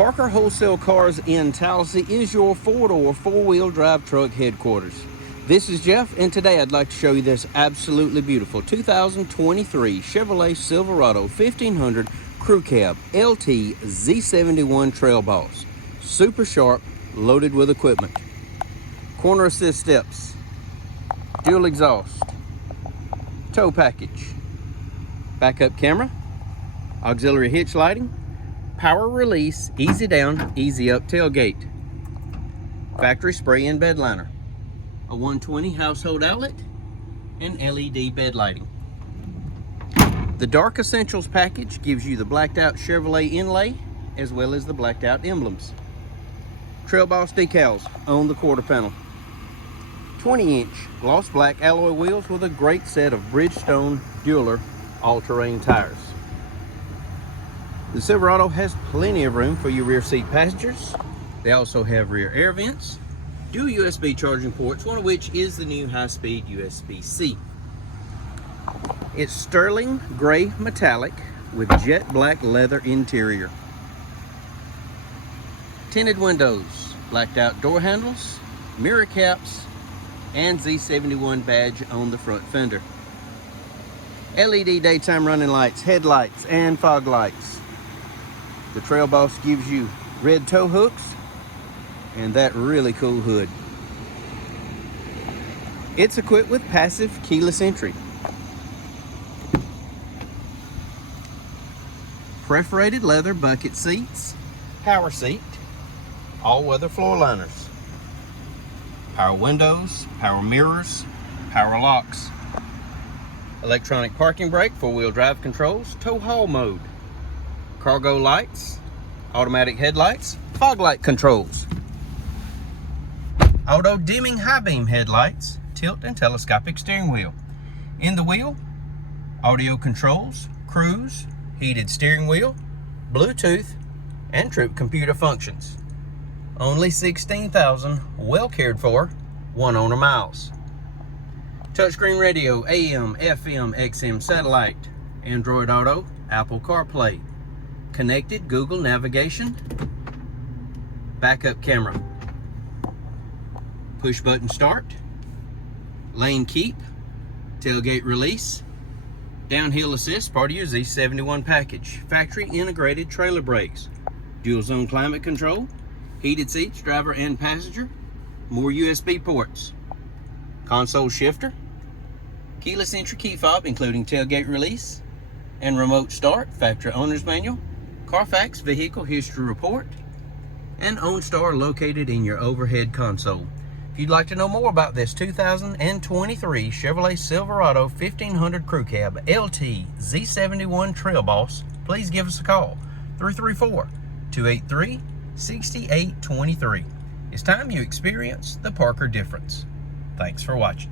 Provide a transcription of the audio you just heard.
Parker Wholesale Cars in Tallassee is your four-door, four-wheel drive truck headquarters. This is Jeff, and today I'd like to show you this absolutely beautiful 2023 Chevrolet Silverado 1500 Crew Cab LT Z71 Trail Boss. Super sharp, loaded with equipment. Corner assist steps, dual exhaust, tow package, backup camera, auxiliary hitch lighting, power release, easy down, easy up tailgate, factory spray in bed liner, a 120 household outlet, and LED bed lighting. The Dark Essentials package gives you the blacked out Chevrolet inlay as well as the blacked out emblems. Trail Boss decals on the quarter panel. 20-inch gloss black alloy wheels with a great set of Bridgestone Dueler all-terrain tires. The Silverado has plenty of room for your rear seat passengers. They also have rear air vents, dual USB charging ports, one of which is the new high-speed USB-C. It's sterling gray metallic with jet black leather interior. Tinted windows, blacked out door handles, mirror caps, and Z71 badge on the front fender. LED daytime running lights, headlights, and fog lights. The Trail Boss gives you red tow hooks and that really cool hood. It's equipped with passive keyless entry, perforated leather bucket seats, power seat, all-weather floor liners, power windows, power mirrors, power locks, electronic parking brake, four-wheel drive controls, tow haul mode, cargo lights, automatic headlights, fog light controls, auto dimming high beam headlights, tilt and telescopic steering wheel. In the wheel, audio controls, cruise, heated steering wheel, Bluetooth, and trip computer functions. Only 16,000 well cared for, one owner miles. Touchscreen radio, AM, FM, XM satellite, Android Auto, Apple CarPlay, connected Google navigation, backup camera, push button start, lane keep, tailgate release, downhill assist, part of your Z71 package, factory integrated trailer brakes, dual zone climate control, heated seats, driver and passenger, more USB ports, console shifter, keyless entry key fob including tailgate release and remote start, factory owner's manual, Carfax vehicle history report, and OnStar located in your overhead console. If you'd like to know more about this 2023 Chevrolet Silverado 1500 Crew Cab LT Z71 Trail Boss, please give us a call, 334-283-6823. It's time you experience the Parker difference. Thanks for watching.